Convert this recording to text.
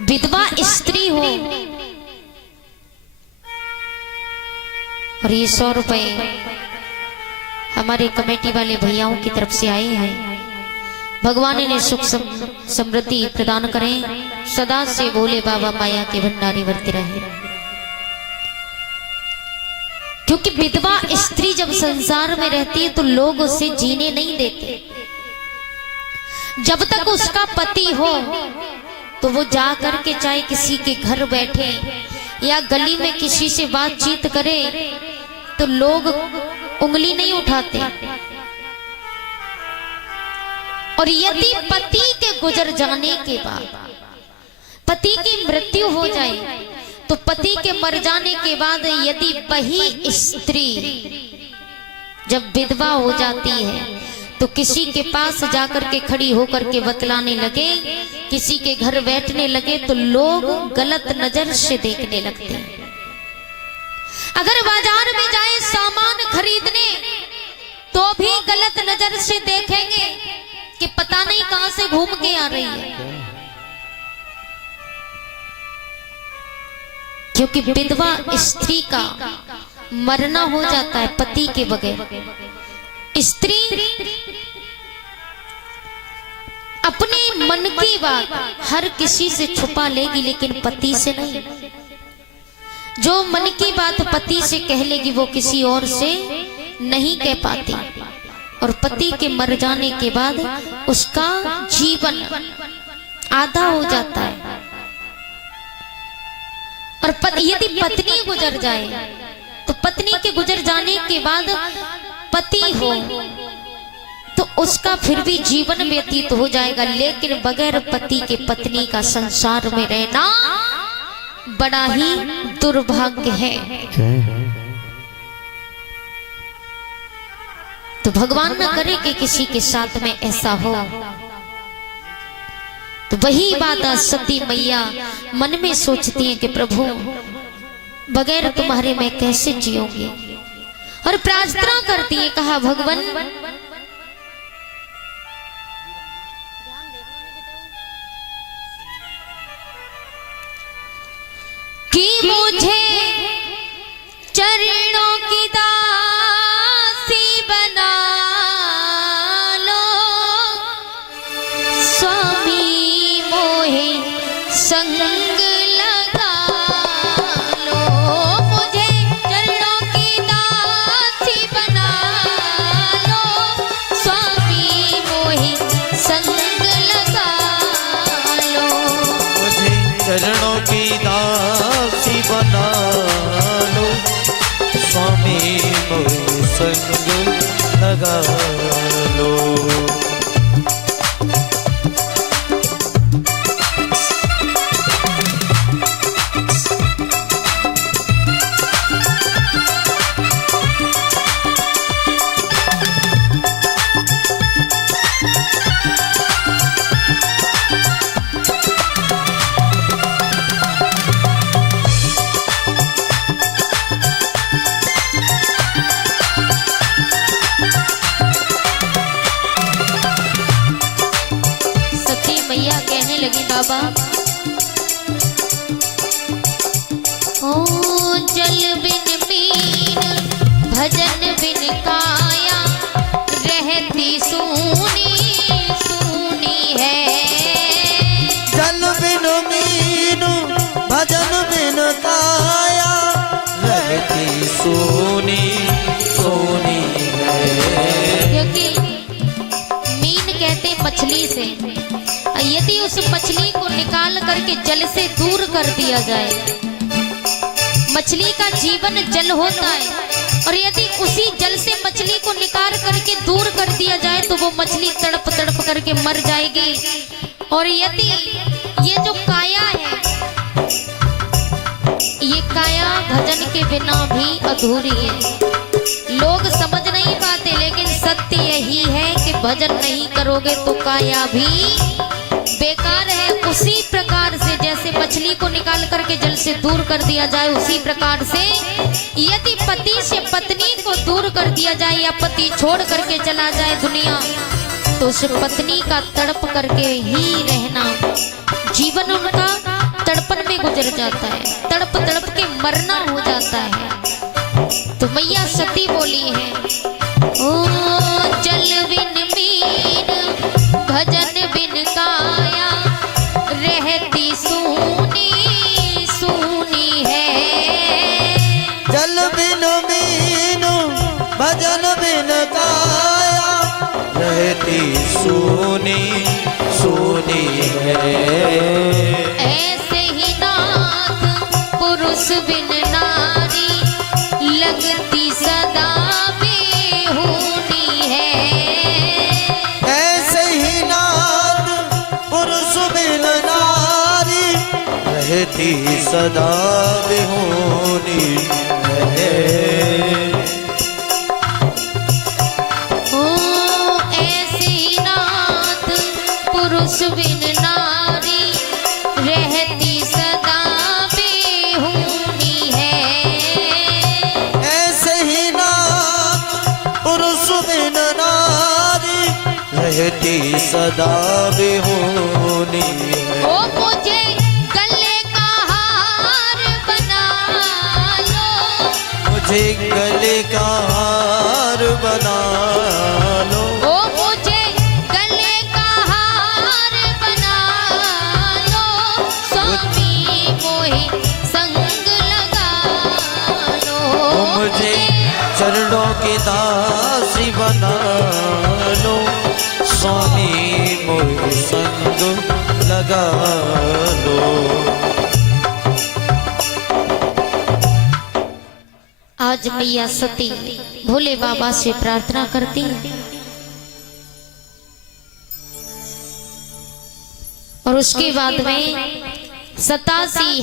विधवा स्त्री हो और ये 100 रुपए हमारे कमेटी वाले भैयाओं की तरफ से आए हैं। भगवान ने सुख समृद्धि प्रदान करें, सदा से भोले बाबा माया के भंडारी बरते रहे। क्योंकि विधवा स्त्री जब संसार में रहती है तो लोग उसे जीने नहीं देते। जब तक उसका पति हो तो वो जा करके चाहे किसी के घर बैठे या गली में किसी से बातचीत करे तो लोग उंगली नहीं उठाते। और यदि पति के गुजर जाने के बाद पति की मृत्यु हो जाए तो पति के मर जाने के बाद यदि वही स्त्री जब विधवा हो जाती है तो किसी के पास जाकर के खड़ी होकर के बतलाने लगे, किसी के घर बैठने लगे तो लोग गलत नजर से देखने लगते हैं। अगर बाजार में जाए सामान खरीदने तो भी गलत नजर से देखेंगे कि पता नहीं कहां से घूम के आ रही है। क्योंकि विधवा स्त्री का मरना हो जाता है पति के बगैर। स्त्री अपने मन की बात हर किसी से छुपा लेगी लेकिन पति से नहीं। जो मन की बात पति से कह लेगी वो किसी और से नहीं कह पाती। और पति के मर जाने के बाद उसका जीवन आधा हो जाता है। और यदि पत्नी गुजर जाए तो पत्नी के गुजर जाने के बाद पति हो तो उसका फिर भी जीवन व्यतीत हो जाएगा, लेकिन बगैर पति के पत्नी का संसार में रहना बड़ा ही दुर्भाग्य है। तो भगवान न करे कि किसी के साथ में ऐसा हो। तो वही बात सती मैया मन में सोचती है कि प्रभु बगैर तुम्हारे मैं कैसे जिऊंगी, और प्रार्थना करती है। कहा भगवान कि मुझे चरणों की दासी बना लो, स्वामी मोहे संग लगा लो। मुझे चरणों की दासी बना लो, स्वामी मोहे संग लगा लो। मुझे चरणों की दासी बना लो, स्वामी मोहे संग लगा लो। बाबा ओ जल बिन मीन भजन बिन काया रहती सूनी सूनी है। जल बिन मीन भजन बिन काया रहती सूनी सूनी है। क्योंकि मीन कहते मछली से, यदि उस मछली को निकाल करके जल से दूर कर दिया जाए, मछली का जीवन जल होता है, और यदि उसी जल से मछली को निकाल करके दूर कर दिया जाए तो वो मछली तड़प तड़प करके मर जाएगी। और यदि ये जो काया है, ये काया भजन के बिना भी अधूरी है। लोग समझ नहीं पाते, लेकिन सत्य यही है कि भजन नहीं करोगे तो काया भी बेकार है। उसी प्रकार से जैसे मछली को निकाल करके जल से दूर कर दिया जाए, उसी प्रकार से यदि पति से पत्नी को दूर कर दिया जाए या पति छोड़ करके चला जाए दुनिया, तो उस पत्नी का तड़प करके ही रहना जीवन उनका तड़पन में गुजर जाता है, तड़प तड़प के मरना हो जाता है। तो मैया सती बोली है, ओ जल बिन मीन भजन बिन काया, रहती सूनी सूनी है। जल बिन मीन भजन बिन काया, रहती सूनी सूनी है। ऐसे ही नाथ पुरुष बिन नारी, लगती सदा बेहूनी है। ऐसे ही नाथ पुरुष बिन नारी, रहती सदा बेहूनी है। ओ ऐसे ही नाथ पुरुष बिन नारी, रहती सदा बेहूनी है। ऐसे ही नाथ पुरुष बिन नारी, रहती सदा बेहूनी है। ओ मुझे गले का हार बना लो, मुझे गले का हार बना लो, ओ मुझे गले का हार बना लो, स्वामी मोहि संग लगा लो। मुझे चरणों की दासी बना लो, स्वामी मोह संग लगा लो। आज मैया सती भोले बाबा से प्रार्थना करती और उसके बाद में 87